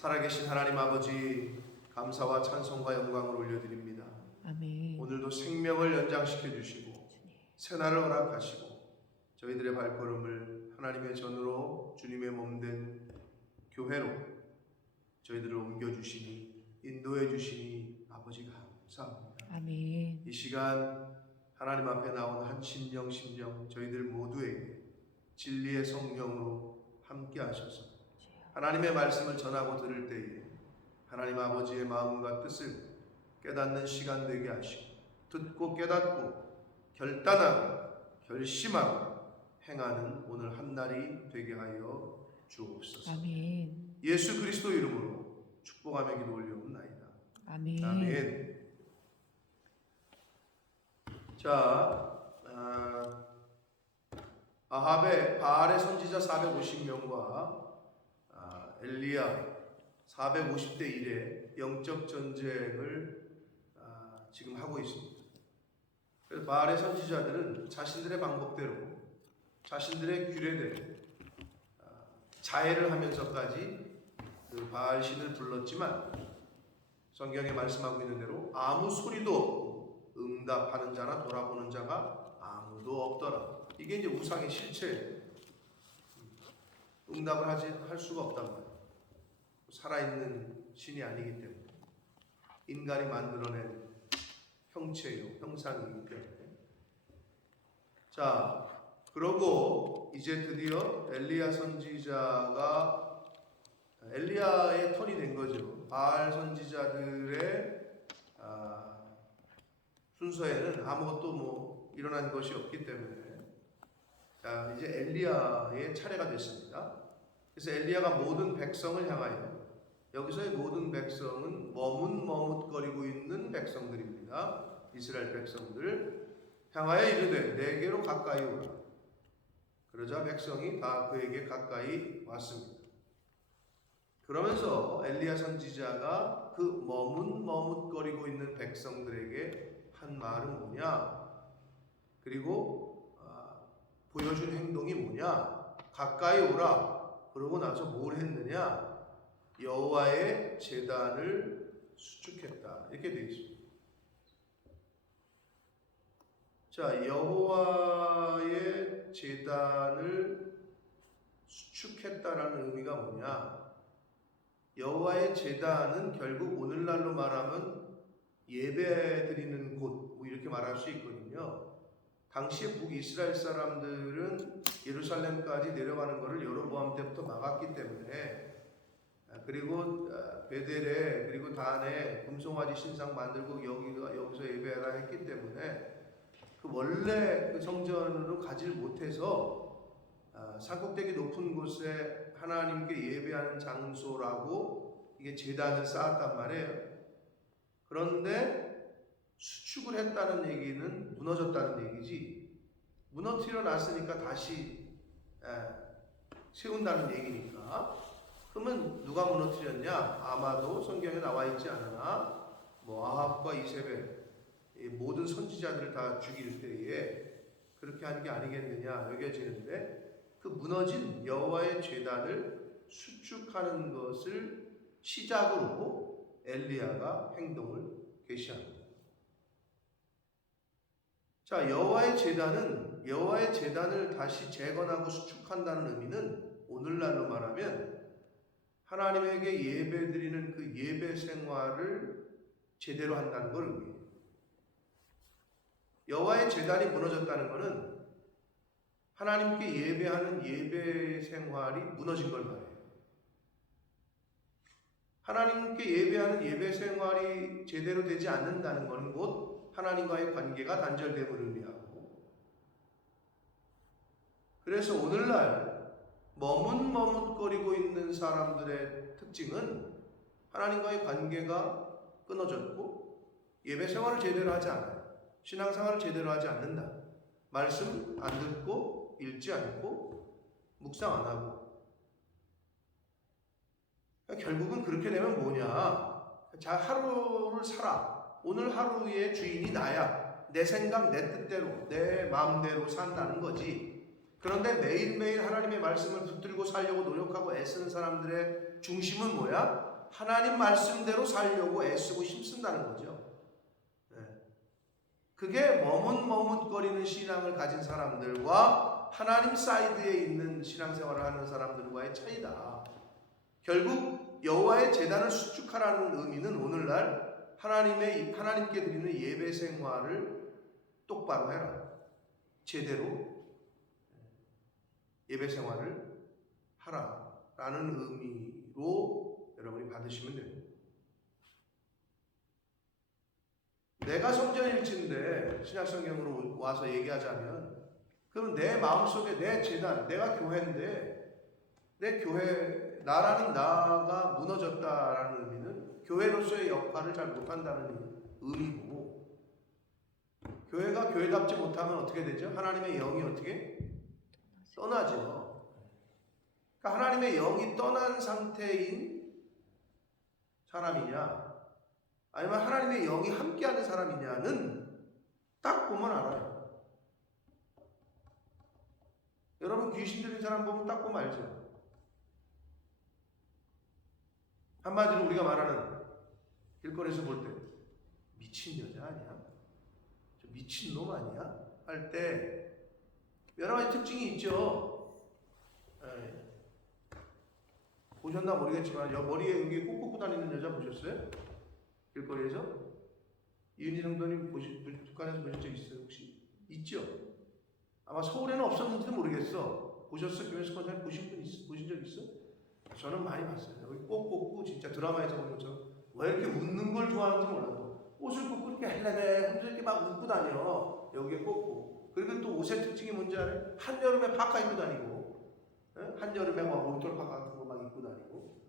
살아계신 하나님 아버지, 감사와 찬송과 영광을 올려드립니다. 아멘. 오늘도 생명을 연장시켜 주시고 새날을 허락하시고 저희들의 발걸음을 하나님의 전으로 주님의 몸된 교회로 저희들을 옮겨주시니 인도해 주시니 아버지 감사합니다. 아멘. 이 시간 하나님 앞에 나온 한 심령 저희들 모두에게 진리의 성령으로 함께 하셔서 하나님의 말씀을 전하고 들을 때에 하나님 아버지의 마음과 뜻을 깨닫는 시간 되게 하시고 듣고 깨닫고 결단하고 결심하고 행하는 오늘 한 날이 되게 하여 주옵소서. 아멘. 예수 그리스도 이름으로 축복하며 기도 올려옵나이다. 아멘. 아멘. 자, 아합의 바알의 선지자 450명과 엘리야 450대 1의 영적 전쟁을 지금 하고 있습니다. 그래서 바알의 선지자들은 자신들의 방법대로, 자신들의 규례대로 자해를 하면서까지 그 바알 신을 불렀지만 성경에 말씀하고 있는 대로 아무 소리도 없고 응답하는 자나 돌아보는 자가 아무도 없더라. 이게 이제 우상의 실체예요. 응답을 할 수가 없단 말이에요. 살아있는 신이 아니기 때문에 인간이 만들어낸 형체요, 형상이기 때문에. 자, 그러고 이제 드디어 엘리야 선지자가 엘리야의 턴이 된 거죠. 바알 선지자들의 순서에는 아무것도 일어난 것이 없기 때문에 자, 이제 엘리야의 차례가 됐습니다. 그래서 엘리야가 모든 백성을 향하여, 여기서의 모든 백성은 머뭇머뭇거리고 있는 백성들입니다. 이스라엘 백성들 향하여 이르되 내게로 가까이 오라. 그러자 백성이 다 그에게 가까이 왔습니다. 그러면서 엘리야 선지자가 그 머뭇머뭇거리고 있는 백성들에게 한 말은 뭐냐? 그리고 보여준 행동이 뭐냐? 가까이 오라. 그러고 나서 뭘 했느냐? 여호와의 제단을 수축했다. 이렇게 되어 있습니다. 자, 여호와의 제단을 수축했다라는 의미가 뭐냐? 여호와의 제단은 결국 오늘날로 말하면 예배 드리는 곳, 이렇게 말할 수 있거든요. 당시에 북이스라엘 사람들은 예루살렘까지 내려가는 것을 여로보암 때부터 막았기 때문에, 그리고 베델에 그리고 단에 금송아지 신상 만들고 여기서 예배하라 했기 때문에 그 원래 그 성전으로 가지를 못해서 산꼭대기 높은 곳에 하나님께 예배하는 장소라고 이게 제단을 쌓았단 말이에요. 그런데 수축을 했다는 얘기는 무너졌다는 얘기지, 무너뜨려 놨으니까 다시 세운다는 얘기니까. 그러면 누가 무너뜨렸냐? 아마도 성경에 나와 있지 않으나 아합과 이세벨 모든 선지자들을 다 죽일 때에 그렇게 하는 게 아니겠느냐 여겨지는데, 그 무너진 여호와의 제단을 수축하는 것을 시작으로 엘리야가 행동을 개시합니다. 자, 여호와의 제단을 다시 재건하고 수축한다는 의미는 오늘날로 말하면 하나님에게 예배드리는 그 예배 생활을 제대로 한다는 걸 의미해요. 여호와의 제단이 무너졌다는 것은 하나님께 예배하는 예배 생활이 무너진 걸 말해요. 하나님께 예배하는 예배 생활이 제대로 되지 않는다는 것은 곧 하나님과의 관계가 단절됨을 의미하고, 그래서 오늘날 머뭇머뭇거리고 있는 사람들의 특징은 하나님과의 관계가 끊어졌고 예배 생활을 제대로 하지 않아요. 신앙생활을 제대로 하지 않는다. 말씀 안 듣고 읽지 않고 묵상 안 하고. 그러니까 결국은 그렇게 되면 뭐냐? 자, 하루를 살아. 오늘 하루의 주인이 나야. 내 생각, 내 뜻대로, 내 마음대로 산다는 거지. 그런데 매일매일 하나님의 말씀을 붙들고 살려고 노력하고 애쓰는 사람들의 중심은 뭐야? 하나님 말씀대로 살려고 애쓰고 힘쓴다는 거죠. 네. 그게 머뭇머뭇거리는 신앙을 가진 사람들과 하나님 사이드에 있는 신앙생활을 하는 사람들과의 차이다. 결국 여호와의 제단을 수축하라는 의미는 오늘날 하나님께 드리는 예배 생활을 똑바로 해라. 제대로 예배 생활을 하라라는 의미로 여러분이 받으시면 됩니다. 내가 성전일지인데 신약성경으로 와서 얘기하자면 그럼 내 마음속에 내 제단, 내가 교회인데 내 교회, 나라는 나가 무너졌다라는 의미는 교회로서의 역할을 잘 못한다는 의미고, 교회가 교회답지 못하면 어떻게 되죠? 하나님의 영이 어떻게? 떠나죠. 그러니까 하나님의 영이 떠난 상태인 사람이냐 아니면 하나님의 영이 함께하는 사람이냐는 딱 보면 알아요. 여러분 귀신 들린 사람 보면 딱 보면 알죠. 한마디로 우리가 말하는 길거리에서 볼 때 미친 여자 아니야? 저 미친 놈 아니야? 할 때 여러 가지 특징이 있죠. 예. 보셨나 모르겠지만 머리에 여기 꼭 꽂고 다니는 여자 보셨어요? 길거리에서? 이은희 성도님 북한에서 보신 적 있어요? 혹시? 있죠? 아마 서울에는 없었는지도 모르겠어. 보셨어요? 교회에서 건설 보신 적 있어? 저는 많이 봤어요. 여기 꼭 꽂고 진짜 드라마에서 보는 것처럼 왜 이렇게 웃는 걸 좋아하는지 몰라도 옷을 꽂고 이렇게 헬레레 하면서 이렇게 막 웃고 다녀. 여기에 꽂고. 그리고 또 옷의 특징이 뭔지 알아요? 한여름에 파카 입고 다니고, 한여름에 막 몬털 파카 같은 거 막 입고 다니고.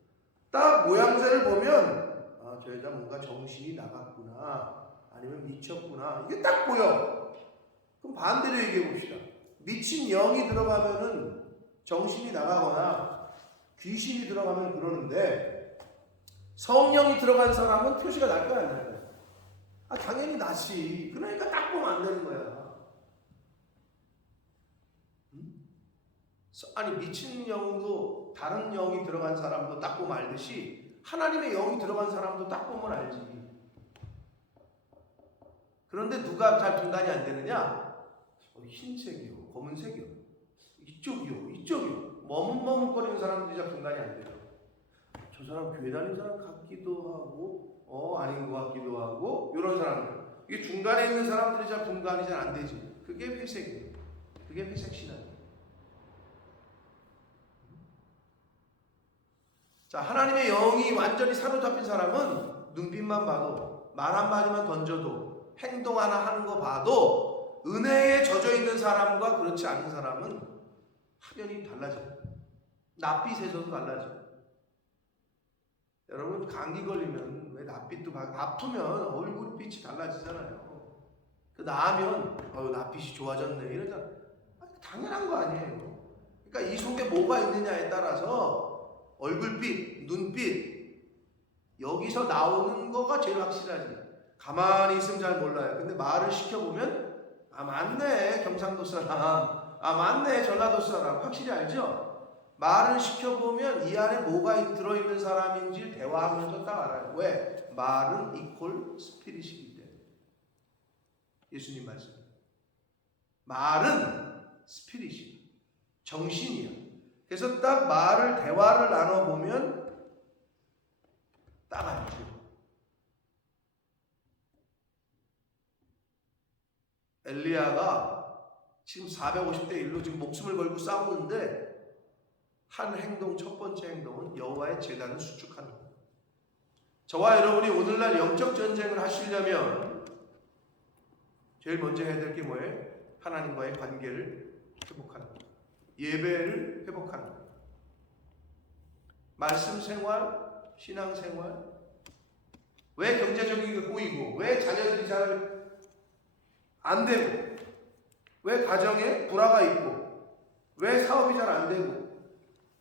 딱 모양새를 보면 아, 저 여자 뭔가 정신이 나갔구나, 아니면 미쳤구나, 이게 딱 보여. 그럼 반대로 얘기해 봅시다. 미친 영이 들어가면은 정신이 나가거나 귀신이 들어가면 그러는데, 성령이 들어간 사람은 표시가 날 거야, 안 날 거야? 아, 당연히 나지. 그러니까 딱 보면 안 되는 거야. 아니, 미친 영도 다른 영이 들어간 사람도 딱 보면 알듯이 하나님의 영이 들어간 사람도 딱 보면 알지. 그런데 누가 잘 분간이 안 되느냐? 흰색이요, 검은색이요, 이쪽이요. 머뭇머뭇거리는 사람들이 잘 분간이 안 돼요. 저 사람 교회 다니는 사람 같기도 하고, 아닌 것 같기도 하고, 이런 사람들. 이게 중간에 있는 사람들이 잘 분간이 잘 안 되지. 그게 회색이에요. 그게 회색 신앙이에요. 자, 하나님의 영이 완전히 사로잡힌 사람은 눈빛만 봐도, 말 한마디만 던져도, 행동 하나 하는 거 봐도 은혜에 젖어 있는 사람과 그렇지 않은 사람은 확연히 달라져요. 낯빛에서도 달라져요. 여러분 감기 걸리면 왜 낯빛도 아프면 얼굴빛이 달라지잖아요. 그 나으면 낯빛이 좋아졌네 이러잖아. 당연한 거 아니에요. 그러니까 이 속에 뭐가 있느냐에 따라서 얼굴빛, 눈빛, 여기서 나오는 거가 제일 확실하지. 가만히 있으면 잘 몰라요. 근데 말을 시켜보면 아 맞네 경상도 사람, 아 맞네 전라도 사람, 확실히 알죠? 말을 시켜보면 이 안에 뭐가 들어있는 사람인지 대화하면서 딱 알아요. 왜? 말은 이퀄 스피릿이기 때문에. 예수님 말씀. 말은 스피릿이야. 정신이야. 그래서 딱 대화를 나눠보면 딱 알죠. 엘리야가 지금 450대 1로 지금 목숨을 걸고 싸우는데 한 행동, 첫 번째 행동은 여호와의 제단을 수축하는 거예요. 저와 여러분이 오늘날 영적 전쟁을 하시려면 제일 먼저 해야 될 게 뭐예요? 하나님과의 관계를 회복하는 거예요. 예배를 회복하는 거예요. 말씀 생활, 신앙 생활. 왜 경제적인 게 꼬이고, 왜 자녀들이 잘 안 되고, 왜 가정에 불화가 있고, 왜 사업이 잘 안 되고,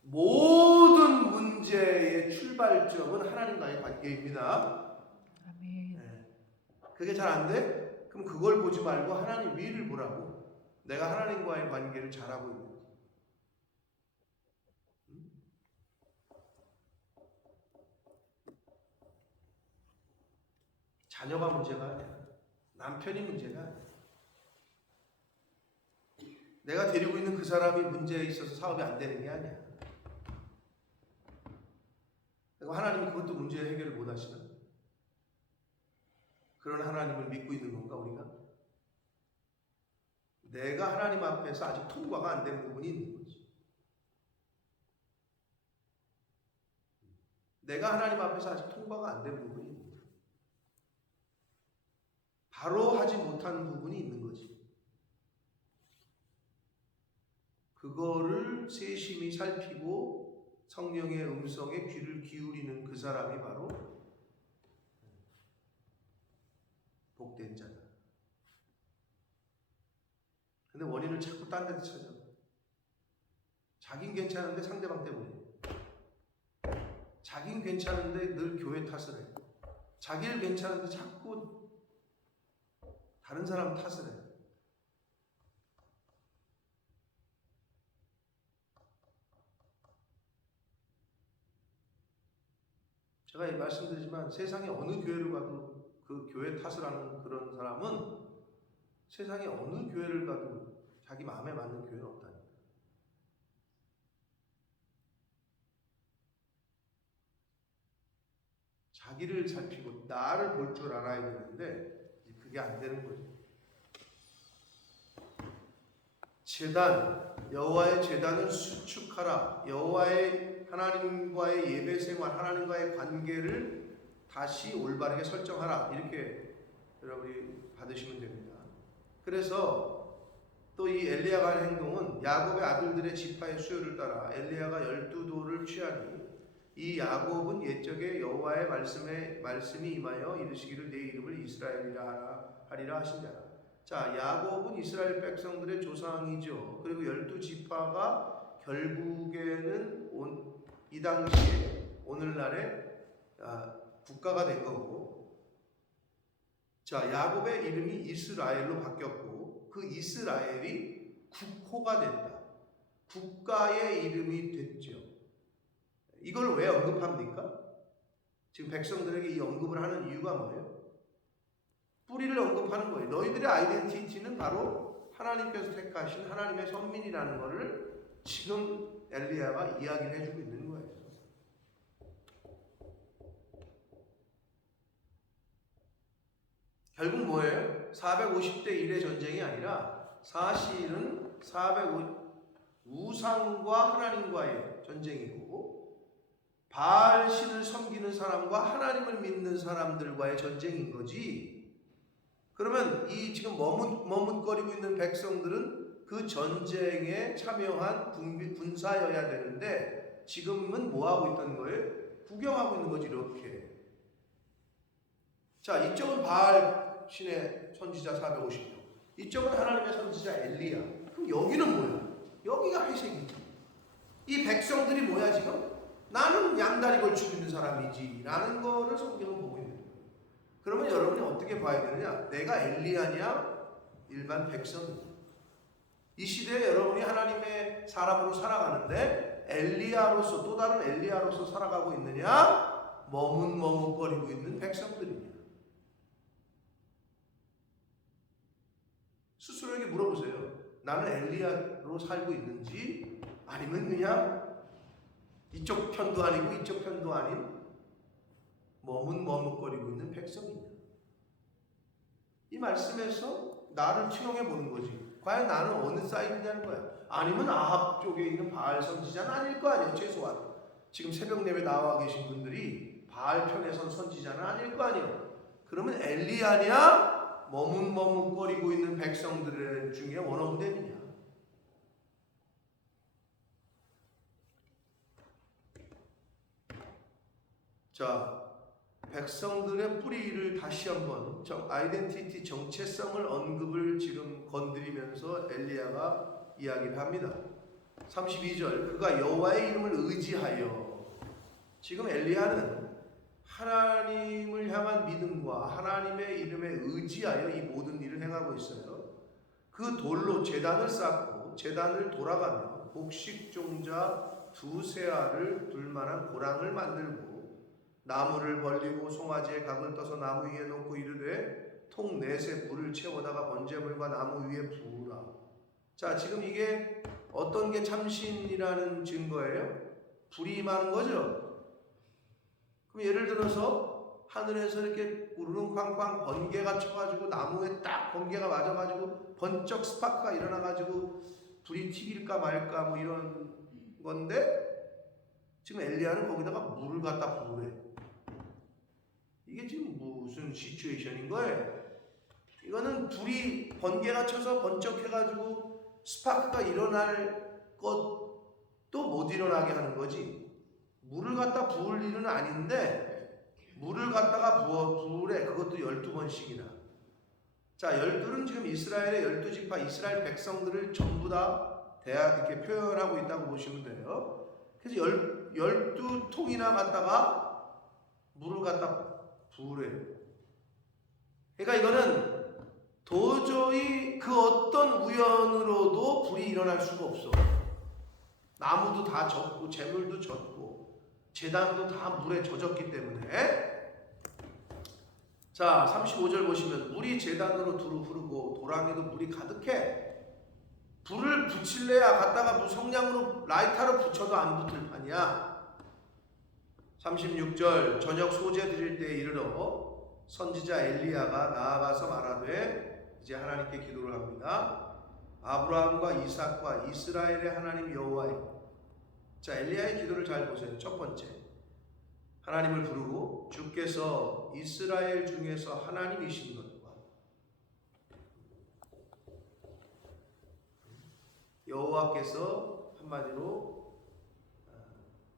모든 문제의 출발점은 하나님과의 관계입니다. 아멘. 네. 그게 잘 안 돼? 그럼 그걸 보지 말고 하나님 위를 보라고. 내가 하나님과의 관계를 잘하고 있는지. 자녀가 문제가 아니야. 남편이 문제가 아니야. 내가 데리고 있는 그 사람이 문제에 있어서 사업이 안 되는 게 아니야. 그리고 하나님은 그것도 문제 해결을 못 하시나? 그런 하나님을 믿고 있는 건가 우리가? 내가 하나님 앞에서 아직 통과가 안 된 부분이 있는 거지. 내가 하나님 앞에서 아직 통과가 안 된 부분이 있는 거야. 바로 하지 못한 부분이 있는 거지. 그거를 세심히 살피고 성령의 음성에 귀를 기울이는 그 사람이 바로 복된 자다. 근데 원인을 자꾸 딴 데서 찾아. 자긴 괜찮은데 상대방 때문에. 자긴 괜찮은데 늘 교회 탓을 해. 자기를 괜찮은데 자꾸 다른 사람 탓을 해. 제가 말씀드리지만 세상에 어느 교회를 가도 그 교회 탓을 하는 그런 사람은 세상에 어느 교회를 가도 자기 마음에 맞는 교회는 없다니까. 자기를 살피고 나를 볼 줄 알아야 되는데 그게 안 되는 거죠. 제단, 여호와의 제단을 수축하라. 여호와의 하나님과의 예배 생활, 하나님과의 관계를 다시 올바르게 설정하라. 이렇게 여러분이 받으시면 됩니다. 그래서 또 이 엘리야가 한 행동은 야곱의 아들들의 지파의 수요를 따라 엘리야가 12도를 취하니 이 야곱은 옛적에 여호와의 말씀이 임하여 이르시기를 내 이름을 이스라엘이라 하리라 하신 자라. 자, 야곱은 이스라엘 백성들의 조상이죠. 그리고 12지파가 결국에는 이 당시에 오늘날의 국가가 된 거고, 자, 야곱의 이름이 이스라엘로 바뀌었고 그 이스라엘이 국호가 됐다. 국가의 이름이 됐죠. 이걸 왜 언급합니까? 지금 백성들에게 이 언급을 하는 이유가 뭐예요? 뿌리를 언급하는 거예요. 너희들의 아이덴티티는 바로 하나님께서 택하신 하나님의 선민이라는 것을 지금 엘리야가 이야기를 해주고 있는 거예요. 결국 뭐예요? 450대 1의 전쟁이 아니라 사실은 우상과 하나님과의 전쟁이고 바알 신을 섬기는 사람과 하나님을 믿는 사람들과의 전쟁인 거지. 그러면 이 지금 머뭇거리고 있는 백성들은 그 전쟁에 참여한 군사여야 되는데 지금은 뭐 하고 있던 거예요? 구경하고 있는 거지. 이렇게. 자, 이쪽은 바알 신의 선지자 450명, 이쪽은 하나님의 선지자 엘리야. 그럼 여기는 뭐야? 여기가 회색이지. 이 백성들이 뭐야 지금? 나는 양다리 걸치고 있는 사람이지 라는 거를 성경은 보고 있는 거예요. 그러면 여러분이 어떻게 봐야 되느냐? 내가 엘리야냐? 일반 백성이냐? 이 시대에 여러분이 하나님의 사람으로 살아가는데 엘리야로서, 또 다른 엘리야로서 살아가고 있느냐? 머뭇거리고 있는 백성들이냐? 스스로에게 물어보세요. 나는 엘리야로 살고 있는지 아니면 그냥 이쪽 편도 아니고 이쪽 편도 아닌 머뭇거리고 있는 백성이냐? 이 말씀에서 나를 투영해 보는 거지. 과연 나는 어느 사이드냐는 거야. 아니면 아합 쪽에 있는 바알 선지자는 아닐 거 아니에요. 최소한 지금 새벽 예배 나와 계신 분들이 바알 편에 선 선지자는 아닐 거 아니에요. 그러면 엘리야냐? 머뭇거리고 있는 백성들 중에 원어브댐이냐? 자, 백성들의 뿌리를 다시 한번 아이덴티티 정체성을 언급을 지금 건드리면서 엘리야가 이야기를 합니다. 32절, 그가 여호와의 이름을 의지하여. 지금 엘리야는 하나님을 향한 믿음과 하나님의 이름에 의지하여 이 모든 일을 행하고 있어요. 그 돌로 제단을 쌓고 제단을 돌아가며 곡식종자 2세 알을 둘 만한 고랑을 만들고 나무를 벌리고 송아지의 각을 떠서 나무 위에 놓고 이르되 통 넷에 물을 채워다가 번제물과 나무 위에 부으라. 자, 지금 이게 어떤 게 참신이라는 증거예요? 불이 임하는 거죠. 그럼 예를 들어서 하늘에서 이렇게 우르릉 쾅쾅 번개가 쳐가지고 나무에 딱 번개가 맞아가지고 번쩍 스파크가 일어나가지고 불이 튀길까 말까 뭐 이런 건데, 지금 엘리야는 거기다가 물을 갖다 부으래. 이게 지금 무슨 시츄에이션인 거예요? 이거는 불이 번개가 쳐서 번쩍해가지고 스파크가 일어날 것도 못 일어나게 하는 거지. 물을 갖다 부을 일은 아닌데 물을 갖다가 부으래. 그것도 12번씩이나. 자, 12는 지금 이스라엘의 12지파 이스라엘 백성들을 전부 다 이렇게 표현하고 있다고 보시면 돼요. 그래서 12통이나 갖다가 물을 갖다 부으래요. 그러니까 이거는 도저히 그 어떤 우연으로도 불이 일어날 수가 없어. 나무도 다 젖고 재물도 젖고 제단도 다 물에 젖었기 때문에. 자, 35절 보시면 물이 제단으로 두루 흐르고 도랑에도 물이 가득해. 불을 붙일래야 갖다가 뭐 성냥으로 라이터로 붙여도 안 붙을 판이야. 36절 저녁 소재 드릴 때에 이르러 선지자 엘리야가 나아가서 말하되, 이제 하나님께 기도를 합니다. 아브라함과 이삭과 이스라엘의 하나님 여호와여. 자, 엘리야의 기도를 잘 보세요. 첫 번째, 하나님을 부르고 주께서 이스라엘 중에서 하나님이신 것과 여호와께서 한마디로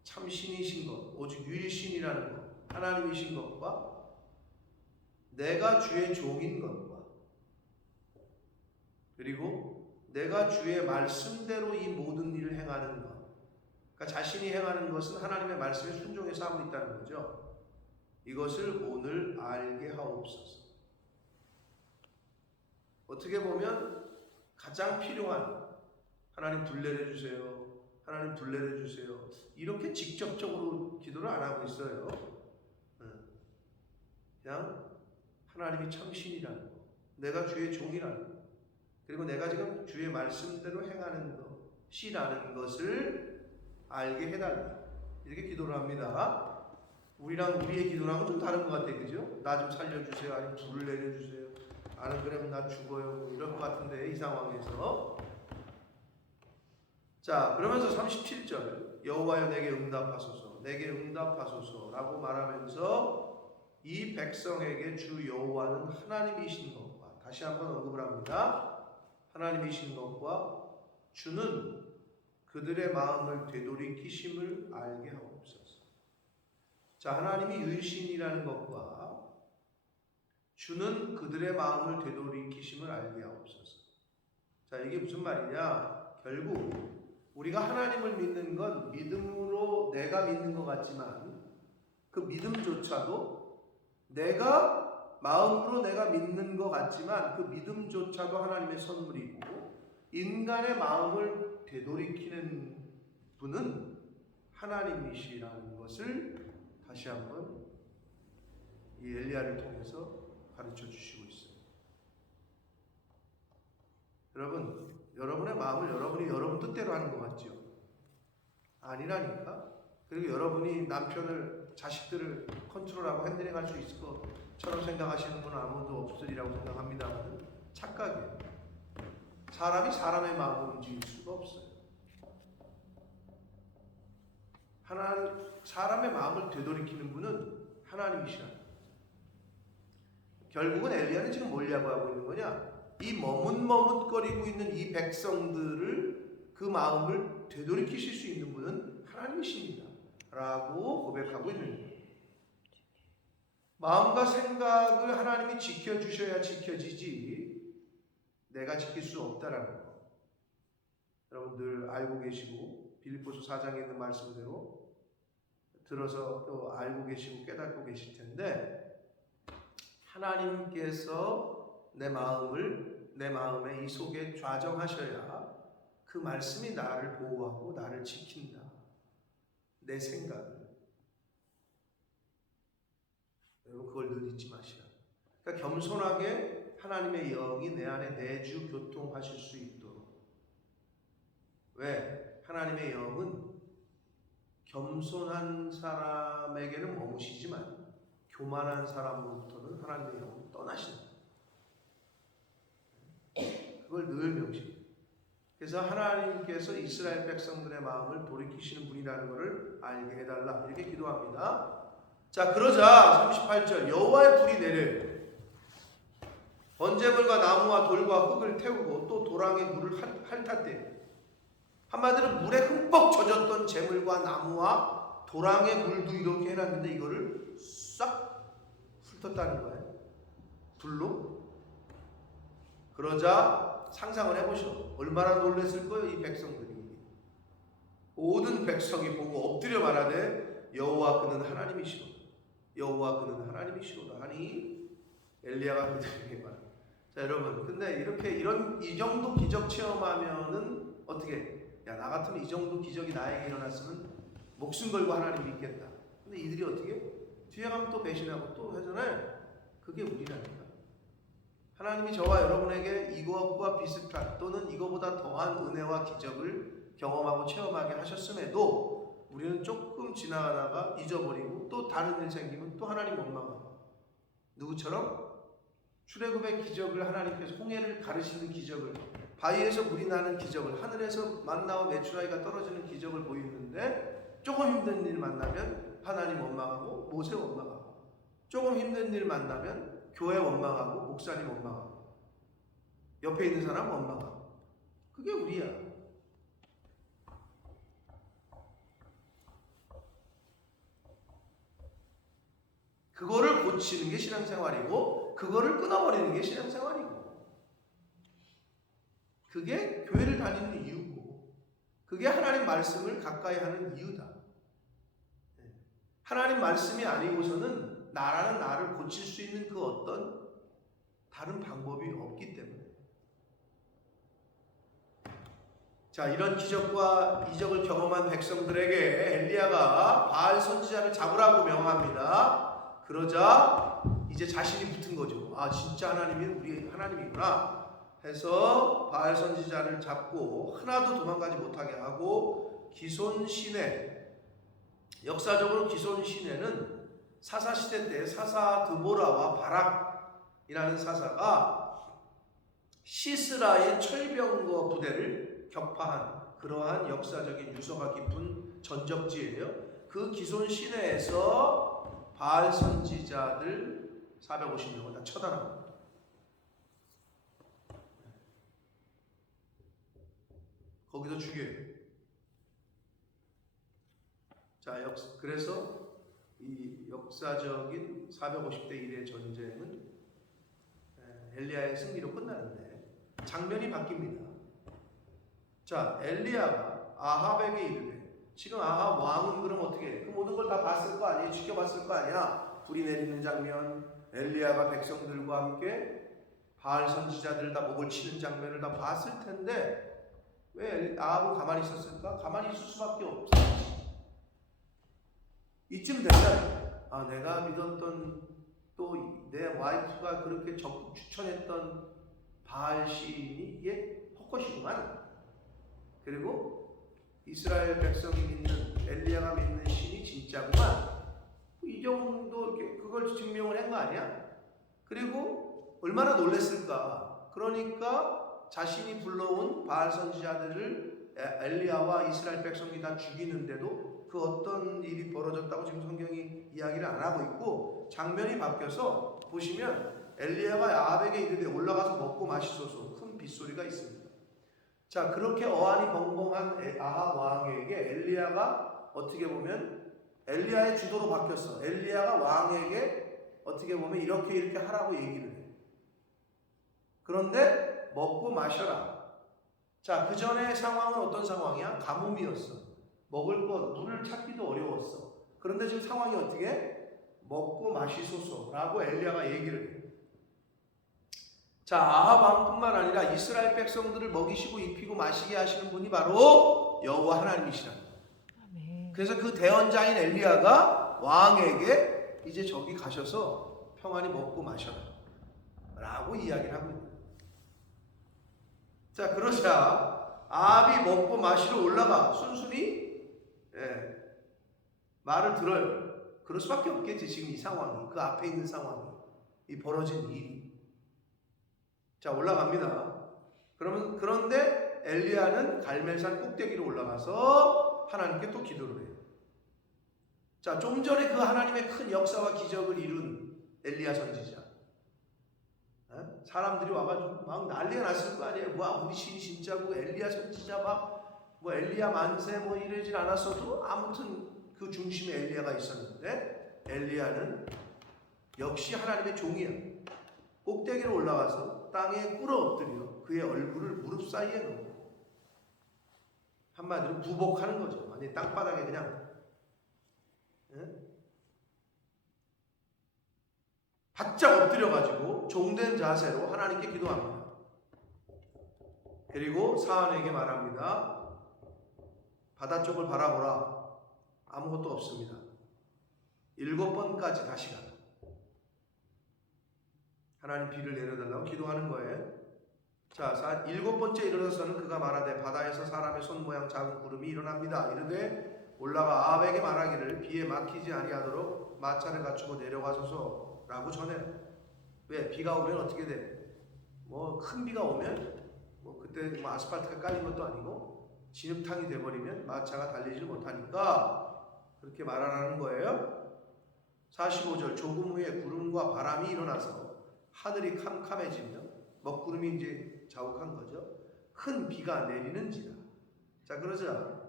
참신이신 것, 오직 유일신이라는 것, 하나님이신 것과 내가 주의 종인 것과 그리고 내가 주의 말씀대로 이 모든 일을 행하는 것. 그러니까 자신이 행하는 것은 하나님의 말씀에 순종해서 하고 있다는 거죠. 이것을 오늘 알게 하옵소서. 어떻게 보면 가장 필요한, 하나님 불 내려주세요, 하나님 불 내려주세요, 이렇게 직접적으로 기도를 안 하고 있어요. 그냥 하나님이 참신이라는 거, 내가 주의 종이라는 거, 그리고 내가 지금 주의 말씀대로 행하는 것이라는 것을 알게 해달라, 이렇게 기도를 합니다. 우리랑 우리의 기도랑은 좀 다른 것 같아요, 그죠? 나 좀 살려주세요, 아니면 불을 내려주세요, 안 그러면 나 죽어요, 뭐 이럴 것 같은데 이 상황에서. 자, 그러면서 37절 여호와여 내게 응답하소서, 내게 응답하소서라고 말하면서 이 백성에게 주 여호와는 하나님이신 것과, 다시 한번 언급을 합니다. 하나님이신 것과 주는 그들의 마음을 되돌이키심을 알게 하옵소서. 자, 하나님이 유일신이라는 것과 주는 그들의 마음을 되돌이키심을 알게 하옵소서. 자, 이게 무슨 말이냐? 결국 우리가 하나님을 믿는 건 믿음으로 내가 믿는 것 같지만 그 믿음조차도 내가 마음으로 내가 믿는 것 같지만 그 믿음조차도 하나님의 선물이고, 인간의 마음을 되돌이키는 분은 하나님이시라는 것을 다시 한번 이 엘리야를 통해서 가르쳐 주시고 있어요. 여러분, 여러분의 마음을 여러분이 여러분 뜻대로 하는 것 같죠? 아니라니까. 그리고 여러분이 남편을, 자식들을 컨트롤하고 핸들링할 수 있을 것처럼 생각하시는 분은 아무도 없으리라고 생각합니다만 착각이에요. 사람이 사람의 마음을 움직일 수가 없어요. 사람의 마음을 되돌이키는 분은 하나님이시라. 결국은 엘리야는 지금 뭘 야구하고 있는 거냐? 이 머뭇머뭇거리고 있는 이 백성들을, 그 마음을 되돌이키실 수 있는 분은 하나님이십니다 라고 고백하고 있는 거예요. 마음과 생각을 하나님이 지켜주셔야 지켜지지 내가 지킬 수 없다라는 거, 여러분들 알고 계시고 빌립보서 4장에 있는 말씀대로 들어서 또 알고 계시고 깨닫고 계실 텐데, 하나님께서 내 마음의 이 속에 좌정하셔야 그 말씀이 나를 보호하고 나를 지킨다. 내 생각을. 여러분 그걸 늘 잊지 마시라. 그러니까 겸손하게 하나님의 영이 내 안에 내주 교통하실 수 있도록. 왜? 하나님의 영은 겸손한 사람에게는 머무시지만 교만한 사람으로부터는 하나님의 영은 떠나신다. 그걸 늘 명심해요. 그래서 하나님께서 이스라엘 백성들의 마음을 돌이키시는 분이라는 것을 알게 해달라 이렇게 기도합니다. 자, 그러자 38절 여호와의 불이 내려요. 번제물과 나무와 돌과 흙을 태우고 또 도랑에 물을 핥았대요. 한마디로 물에 흠뻑 젖었던 재물과 나무와 도랑의 물도 이렇게 해놨는데 이거를 싹 훑었다는 거예요. 불로. 그러자 상상을 해보시오. 얼마나 놀랐을 거예요, 이 백성들이. 모든 백성이 보고 엎드려 말하되 여호와 그는 하나님이시로다. 여호와 그는 하나님이시로다 하니 엘리야가 그들에게 말합니다. 자, 여러분, 근데 이렇게 이 정도 기적 체험하면은 어떻게? 야, 나 같으면 이 정도 기적이 나에게 일어났으면 목숨 걸고 하나님 믿겠다. 근데 이들이 어떻게? 뒤에 가면 또 배신하고 또 하잖아요. 그게 우리라니까. 하나님이 저와 여러분에게 이것과 비슷한 또는 이거보다 더한 은혜와 기적을 경험하고 체험하게 하셨음에도 우리는 조금 지나가다가 잊어버리고 또 다른 일 생기면 또 하나님 원망하고. 누구처럼? 출애굽의 기적을 하나님께서 홍해를 가르시는 기적을, 바위에서 물이 나는 기적을, 하늘에서 만나와 메추라기가 떨어지는 기적을 보이는데 조금 힘든 일 만나면 하나님 원망하고 모세 원망하고, 조금 힘든 일 만나면 교회 원망하고 목사님 원망하고 옆에 있는 사람 원망하고. 그게 우리야. 그거를 고치는 게 신앙생활이고 그거를 끊어버리는 게 신앙생활이고 그게 교회를 다니는 이유고 그게 하나님 말씀을 가까이 하는 이유다. 하나님 말씀이 아니고서는 나라는 나를 고칠 수 있는 그 어떤 다른 방법이 없기 때문에. 자, 이런 기적과 이적을 경험한 백성들에게 엘리야가 바알 선지자를 잡으라고 명합니다. 그러자 이제 자신이 붙은 거죠. 아, 진짜 하나님이 우리 하나님이구나 해서 바알 선지자를 잡고 하나도 도망가지 못하게 하고 기손 시내, 역사적으로 기손 시내는 사사 시대 때 사사 드보라와 바락이라는 사사가 시스라의 철병거 부대를 격파한 그러한 역사적인 유서가 깊은 전적지예요. 그 기손 시내에서 바알 선지자들 450명을 다 처단합니다. 거기서 죽여요. 자, 그래서 이 역사적인 450대 1의 전쟁은 엘리야의 승리로 끝나는데 장면이 바뀝니다. 자, 엘리야가 아합에게 이르되, 지금 아합 왕은 그럼 어떻게 해? 그 모든 걸 다 봤을 거 아니에요? 지켜봤을 거 아니야? 불이 내리는 장면, 엘리야가 백성들과 함께 바알 선지자들 다 목을 치는 장면을 다 봤을 텐데 왜 아합은 가만히 있었을까? 가만히 있을 수밖에 없어. 이쯤 되면 아, 내가 믿었던 또 내 와이프가 그렇게 적극 추천했던 바알 시인이 이게 헛것이구만. 그리고 이스라엘 백성이 믿는 엘리야가 믿는 신이 진짜구만. 이 정도 그걸 증명을 한 거 아니야? 그리고 얼마나 놀랬을까. 그러니까 자신이 불러온 바알 선지자들을 엘리야와 이스라엘 백성이 다 죽이는데도 그 어떤 일이 벌어졌다고 지금 성경이 이야기를 안 하고 있고, 장면이 바뀌어서 보시면 엘리야가 아합에게 이르되 올라가서 먹고 마시소서 큰 빗소리가 있습니다. 자, 그렇게 어안이 벙벙한 아합 왕에게 엘리야가 어떻게 보면 엘리야의 주도로 바뀌었어. 엘리야가 왕에게 어떻게 보면 이렇게 하라고 얘기를 해. 그런데 먹고 마셔라. 자, 그 전의 상황은 어떤 상황이야? 가뭄이었어. 먹을 것, 물을 찾기도 어려웠어. 그런데 지금 상황이 어떻게? 먹고 마시소서라고 엘리야가 얘기를 해. 자, 아합 왕뿐만 아니라 이스라엘 백성들을 먹이시고 입히고 마시게 하시는 분이 바로 여호와 하나님이시라. 아멘. 그래서 그 대언자인 엘리야가 왕에게 이제 저기 가셔서 평안히 먹고 마셔라 라고 이야기를 하고 있는 거예요. 자, 그러자 아합이 먹고 마시러 올라가 순순히 말을 들어요. 그럴 수밖에 없겠지. 지금 이 상황이, 그 앞에 있는 상황이, 이 벌어진 일이. 자, 올라갑니다. 그런데 엘리야는 갈멜산 꼭대기로 올라가서 하나님께 또 기도를 해요. 자, 좀 전에 그 하나님의 큰 역사와 기적을 이룬 엘리야 선지자. 사람들이 와가지고 막 난리가 났을 거 아니에요. 와, 우리 신 진짜고 엘리야 선지자 막 뭐 엘리야 만세 뭐 이러진 않았어도 아무튼 그 중심에 엘리야가 있었는데 엘리야는 역시 하나님의 종이야. 꼭대기로 올라가서 땅에 꿇어 엎드려 그의 얼굴을 무릎 사이에 넣고 한마디로 부복하는 거죠. 아니 땅바닥에 그냥 바짝 엎드려가지고 종된 자세로 하나님께 기도합니다. 그리고 사안에게 말합니다. 바다 쪽을 바라보라. 아무것도 없습니다. 7번까지 다시 가라. 하나님 비를 내려달라고 기도하는 거예요. 자, 7번째 일어나서는 그가 말하되 바다에서 사람의 손 모양 작은 구름이 일어납니다. 이르되 올라가 아합에게 말하기를 비에 막히지 아니하도록 마차를 갖추고 내려가소서 라고 전해라. 왜? 비가 오면 어떻게 돼? 뭐 큰 비가 오면 뭐 그때 뭐 아스팔트가 깔린 것도 아니고 진흙탕이 돼버리면 마차가 달리질 못하니까 그렇게 말하라는 거예요. 45절 조금 후에 구름과 바람이 일어나서 하늘이 캄캄해지며 먹구름이 이제 자욱한 거죠. 큰 비가 내리는지라. 자, 그러자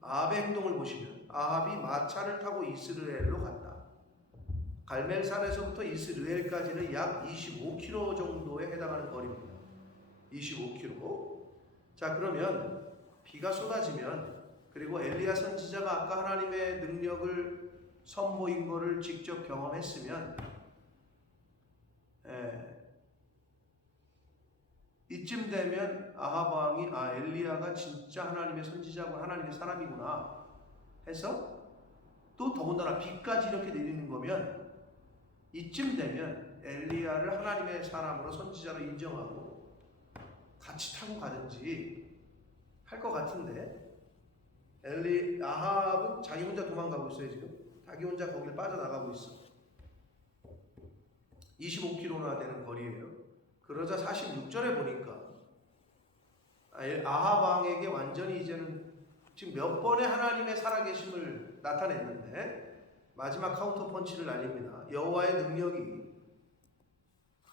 아합의 행동을 보시면 아합이 마차를 타고 이스라엘로 갔다. 갈멜산에서부터 이스라엘까지는 약 25km 정도에 해당하는 거리입니다. 25km. 자, 그러면 비가 쏟아지면 그리고 엘리야 선지자가 아까 하나님의 능력을 선보인 거를 직접 경험했으면 이쯤 되면 아합 왕이 엘리야가 진짜 하나님의 선지자고 하나님의 사람이구나 해서 또 더군다나 비까지 이렇게 내리는 거면 이쯤 되면 엘리야를 하나님의 사람으로 선지자로 인정하고 같이 타고 가든지 할 것 같은데 아합은 자기 혼자 도망가고 있어요. 지금 자기 혼자 거길 빠져나가고 있어. 25km나 되는 거리예요. 그러자 46절에 보니까 아합 왕에게 완전히 이제는 지금 몇 번의 하나님의 살아계심을 나타냈는데 마지막 카운터 펀치를 날립니다. 여호와의 능력이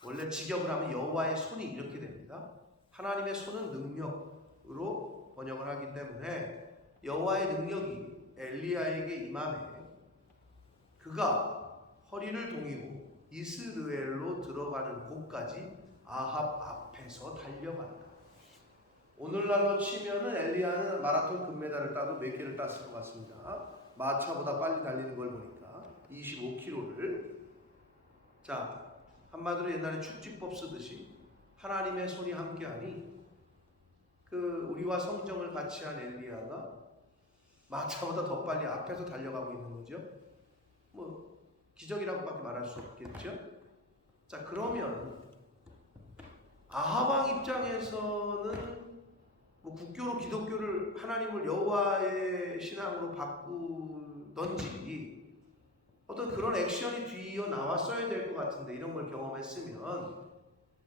원래 직역을 하면 여호와의 손이 이렇게 됩니다. 하나님의 손은 능력으로 번역을 하기 때문에 여호와의 능력이 엘리야에게 임함에 그가 허리를 동이고 이스라엘로 들어가는 곳까지 아합 앞에서 달려간다. 오늘날로 치면은 엘리야는 마라톤 금메달을 따도 몇 개를 땄을 것 같습니다. 마차보다 빨리 달리는 걸 보니까 25km를. 자, 한마디로 옛날에 축지법 쓰듯이 하나님의 손이 함께하니 그 우리와 성정을 같이 한 엘리야가 마차보다 더 빨리 앞에서 달려가고 있는 거죠. 뭐 기적이라고밖에 말할 수 없겠죠. 자, 그러면 아합 왕 입장에서는 뭐 국교로 기독교를 하나님을 여호와의 신앙으로 바꾸던지 어떤 그런 액션이 뒤이어 나왔어야 될 것 같은데 이런 걸 경험했으면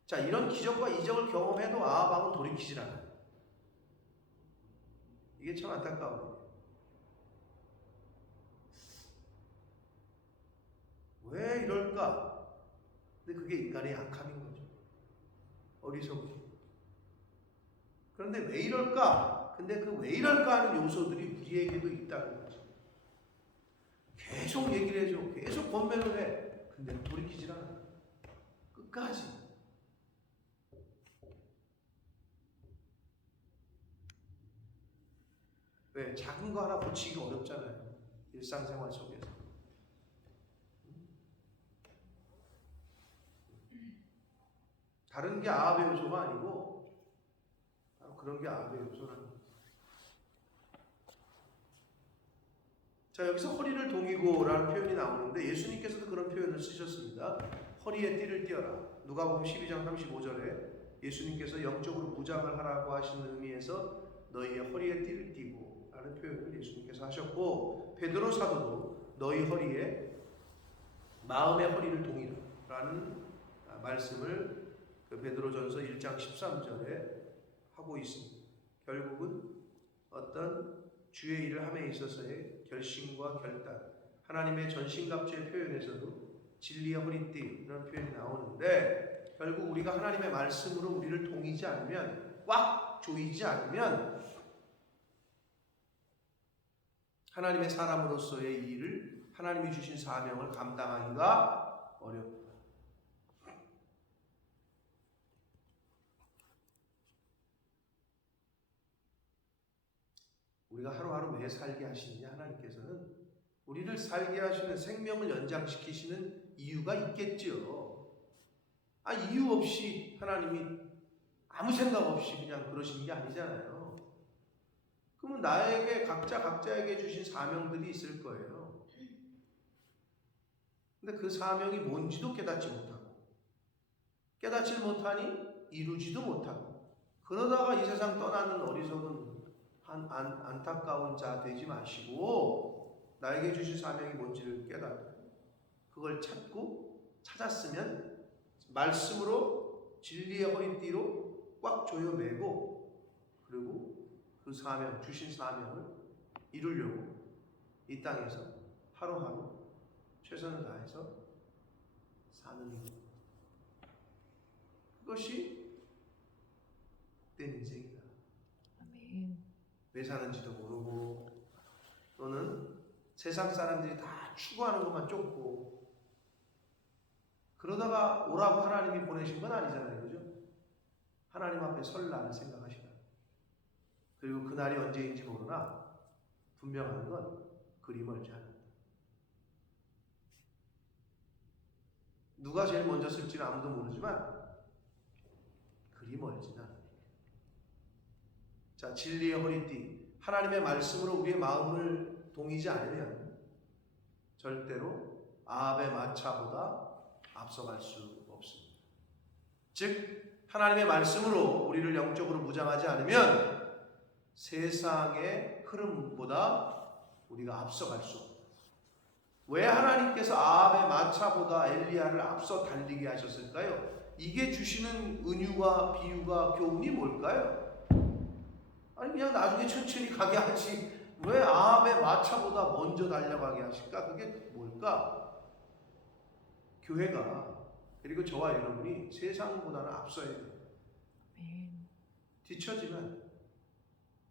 자, 이런 기적과 이적을 경험해도 아합 왕은 돌이키질 않아요. 이게 참 안타까워요. 왜 이럴까? 근데 그게 인간의 약함인 거죠. 어리석음. 그런데 왜 이럴까? 근데 그 왜 이럴까 하는 요소들이 우리에게도 있다는 거죠. 계속 얘기를 해줘. 계속 권면을 해. 근데 돌이키질 않아. 끝까지. 왜? 작은 거 하나 고치기가 어렵잖아요. 일상생활 속에서. 다른 게 아합의 요소가 아니고 바로 그런 게 아합의 요소라는 거죠. 자, 여기서 허리를 동이고라는 표현이 나오는데 예수님께서도 그런 표현을 쓰셨습니다. 허리에 띠를 띄어라. 누가복음 12장 35절에 예수님께서 영적으로 무장을 하라고 하시는 의미에서 너희의 허리에 띠를 띠고 라는 표현을 예수님께서 하셨고, 베드로 사도도 너희 허리에 마음의 허리를 동이라 라는 말씀을 그 베드로전서 1장 13절에 하고 있습니다. 결국은 어떤 주의 일을 함에 있어서의 결심과 결단, 하나님의 전신갑주의 표현에서도 진리의 허리띠 이런 표현이 나오는데, 결국 우리가 하나님의 말씀으로 우리를 동이지 않으면, 꽉 조이지 않으면 하나님의 사람으로서의 일을, 하나님이 주신 사명을 감당하기가 어렵다. 우리가 하루하루 왜 살게 하시느냐? 하나님께서는 우리를 살게 하시는, 생명을 연장시키시는 이유가 있겠지요. 이유 없이 하나님이 아무 생각 없이 그냥 그러시는 게 아니잖아요. 그러면 나에게 각자에게 주신 사명들이 있을 거예요. 근데 그 사명이 뭔지도 깨닫지 못하고, 깨닫지 못하니 이루지도 못하고, 그러다가 이 세상 떠나는 어리석은 안타까운 자 되지 마시고, 나에게 주신 사명이 뭔지를 깨닫고 그걸 찾았으면 말씀으로 진리의 허리띠로 꽉 조여매고, 그리고 그 사명, 주신 사명을 이루려고 이 땅에서 하루하루 최선을 다해서 사는 일, 그것이 복된 인생이다. 아멘. 왜 사는지도 모르고, 또는 세상 사람들이 다 추구하는 것만 쫓고, 그러다가 오라고 하나님이 보내신 건 아니잖아요. 그죠? 하나님 앞에 설 날을 생각하시라. 그리고 그날이 언제인지 모르나 분명한 건 그리 멀지 않다. 누가 제일 먼저 쓸지는 아무도 모르지만 그리 멀지는 않다. 자, 진리의 허리띠, 하나님의 말씀으로 우리의 마음을 동이지 않으면 절대로 아합의 마차보다 앞서갈 수 없습니다. 즉, 하나님의 말씀으로 우리를 영적으로 무장하지 않으면 세상의 흐름보다 우리가 앞서갈 수 없다. 왜 하나님께서 아합의 마차보다 엘리야를 앞서 달리게 하셨을까요? 이게 주시는 은유가, 비유가, 교훈이 뭘까요? 아니, 그냥 나중에 천천히 가게 하지 왜 아합의 마차보다 먼저 달려가게 하실까? 그게 뭘까? 교회가, 그리고 저와 여러분이 세상보다는 앞서야 돼요. 아멘. 뒤처지면.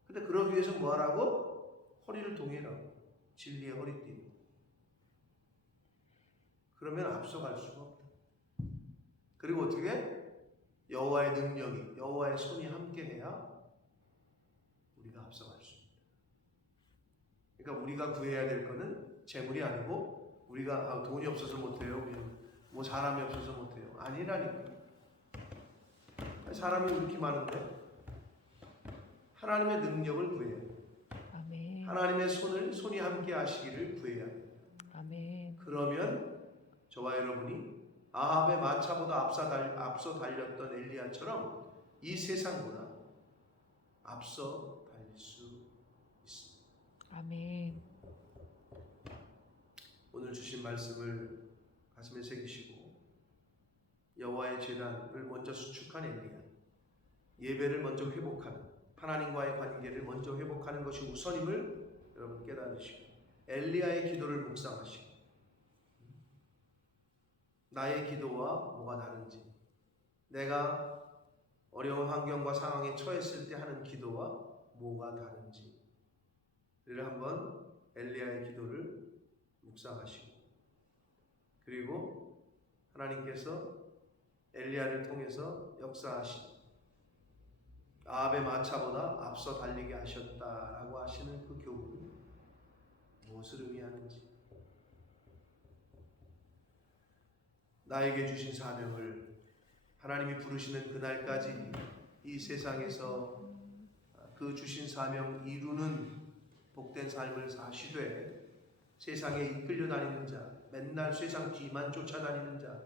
근데 그러기 위해서 뭐 하라고? 허리를 동이라고. 진리의 허리띠. 그러면 앞서갈 수가 없다. 그리고 어떻게? 여호와의 능력이, 여호와의 손이 함께해야 우리가 앞서갈 수 있다. 그러니까 우리가 구해야 될 거는 재물이 아니고, 우리가 돈이 없어서 못해요, 뭐 사람이 없어서 못해요, 아니라니까. 사람이 이렇게 많은데 하나님의 능력을 구해야 돼요. 아멘. 하나님의 손이 함께 하시기를 구해야 돼요. 아멘. 그러면 저와 여러분이 아합의 마차보다 앞서 달렸던 엘리야처럼 이 세상보다 앞서 달릴 수 있습니다. 아멘. 오늘 주신 말씀을 가슴에 새기시고, 여호와의 제단을 먼저 수축한 엘리야, 예배를 먼저 회복하는, 하나님과의 관계를 먼저 회복하는 것이 우선임을 여러분 깨달으시고, 엘리야의 기도를 묵상하시고, 나의 기도와 뭐가 다른지, 내가 어려운 환경과 상황에 처했을 때 하는 기도와 뭐가 다른지를 한번 엘리야의 기도를 묵상하시고, 그리고 하나님께서 엘리야를 통해서 역사하신 아합의 마차보다 앞서 달리게 하셨다라고 하시는 그 교훈이 무엇을 의미하는지, 나에게 주신 사명을 하나님이 부르시는 그날까지 이 세상에서 그 주신 사명 이루는 복된 삶을 사시되, 세상에 이끌려 다니는 자, 맨날 세상 뒤만 쫓아다니는 자.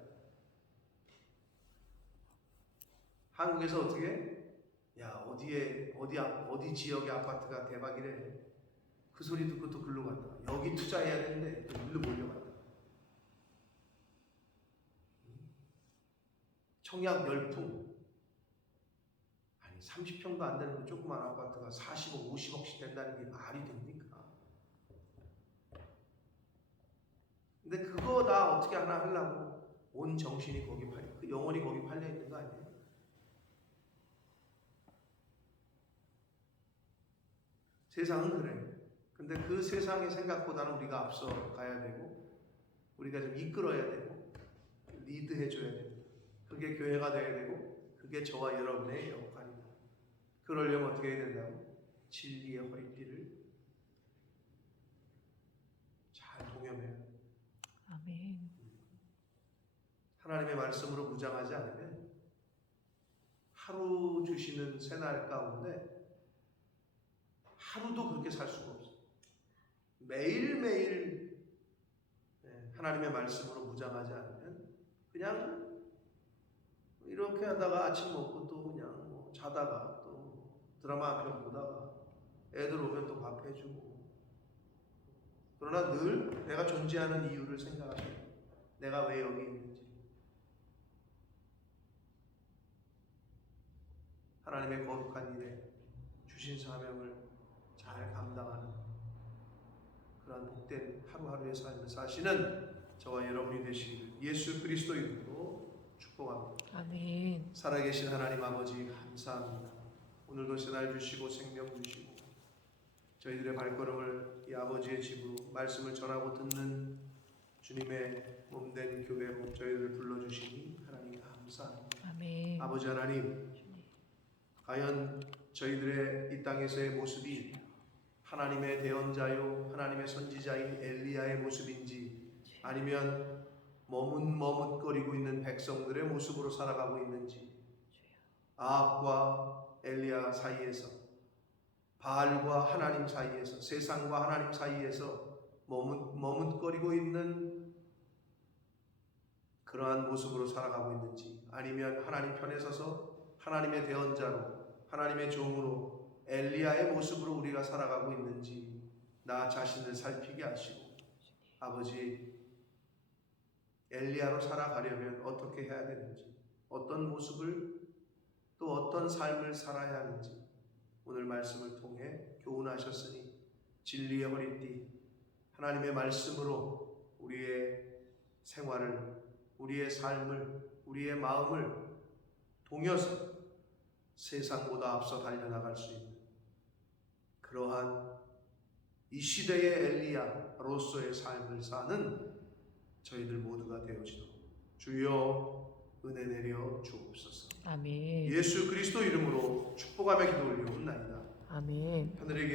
한국에서 어떻게? 야, 어디 지역의 아파트가 대박이래. 그 소리 듣고 또 글로 갔다. 여기 투자해야 되는데 또 일로 몰려갔다. 청약 열풍. 아니 30평도 안 되는 그 조그만 아파트가 40억, 50억씩 된다는 게 말이 됩니까? 근데 그거 다 어떻게 하나 하려고 온 정신이 거기 팔려, 그 영혼이 거기 팔려 있는 거 아니에요? 세상은 그래요. 근데 그 세상의 생각보다는 우리가 앞서 가야 되고, 우리가 좀 이끌어야 되고, 리드해 줘야 되고, 그게 교회가 돼야 되고, 그게 저와 여러분의 역할입니다. 그러려면 어떻게 해야 된다고? 진리의 허리띠를 잘 동여매야 돼요. 아멘. 하나님의 말씀으로 무장하지 않으면 하루 주시는 새날 가운데 하루도 그렇게 살 수가 없어요. 매일매일 하나님의 말씀으로 무장하지 않으면 그냥 이렇게 하다가 아침 먹고 또 그냥 뭐 자다가 또 드라마 한 편 보다가 애들 오면 또 밥 해주고, 그러나 늘 내가 존재하는 이유를 생각하셔야 돼요. 내가 왜 여기 있는지, 하나님의 거룩한 일에 주신 사명을 잘 감당하는 그런 복된 하루하루의 삶을 사시는 저와 여러분이 되시기를 예수 그리스도 이름으로 축복합니다. 아멘. 살아계신 하나님 아버지 감사합니다. 오늘도 새날 주시고 생명 주시고 저희들의 발걸음을 이 아버지의 집으로 말씀을 전하고 듣는 주님의 몸된 교회로 저희들을 불러주시니 하나님 감사합니다. 아멘. 아버지 하나님, 과연 저희들의 이 땅에서의 모습이 하나님의 대언자요 하나님의 선지자인 엘리야의 모습인지, 아니면 머뭇머뭇거리고 있는 백성들의 모습으로 살아가고 있는지, 아합과 엘리야 사이에서, 바알과 하나님 사이에서, 세상과 하나님 사이에서 머뭇거리고 있는 그러한 모습으로 살아가고 있는지, 아니면 하나님 편에 서서 하나님의 대언자로 하나님의 종으로 엘리야의 모습으로 우리가 살아가고 있는지 나 자신을 살피게 하시고, 아버지 엘리야로 살아가려면 어떻게 해야 되는지, 어떤 모습을 또 어떤 삶을 살아야 하는지 오늘 말씀을 통해 교훈하셨으니 진리의 허리띠 하나님의 말씀으로 우리의 생활을, 우리의 삶을, 우리의 마음을 동여서 세상보다 앞서 달려나갈 수 있는 그러한 이 시대의 엘리야로서의 삶을 사는 저희들 모두가 되어지도록 주여 은혜 내려 주옵소서. 아멘. 예수 그리스도 이름으로 축복하며 기도 올리옵나이다. 아멘. 하늘에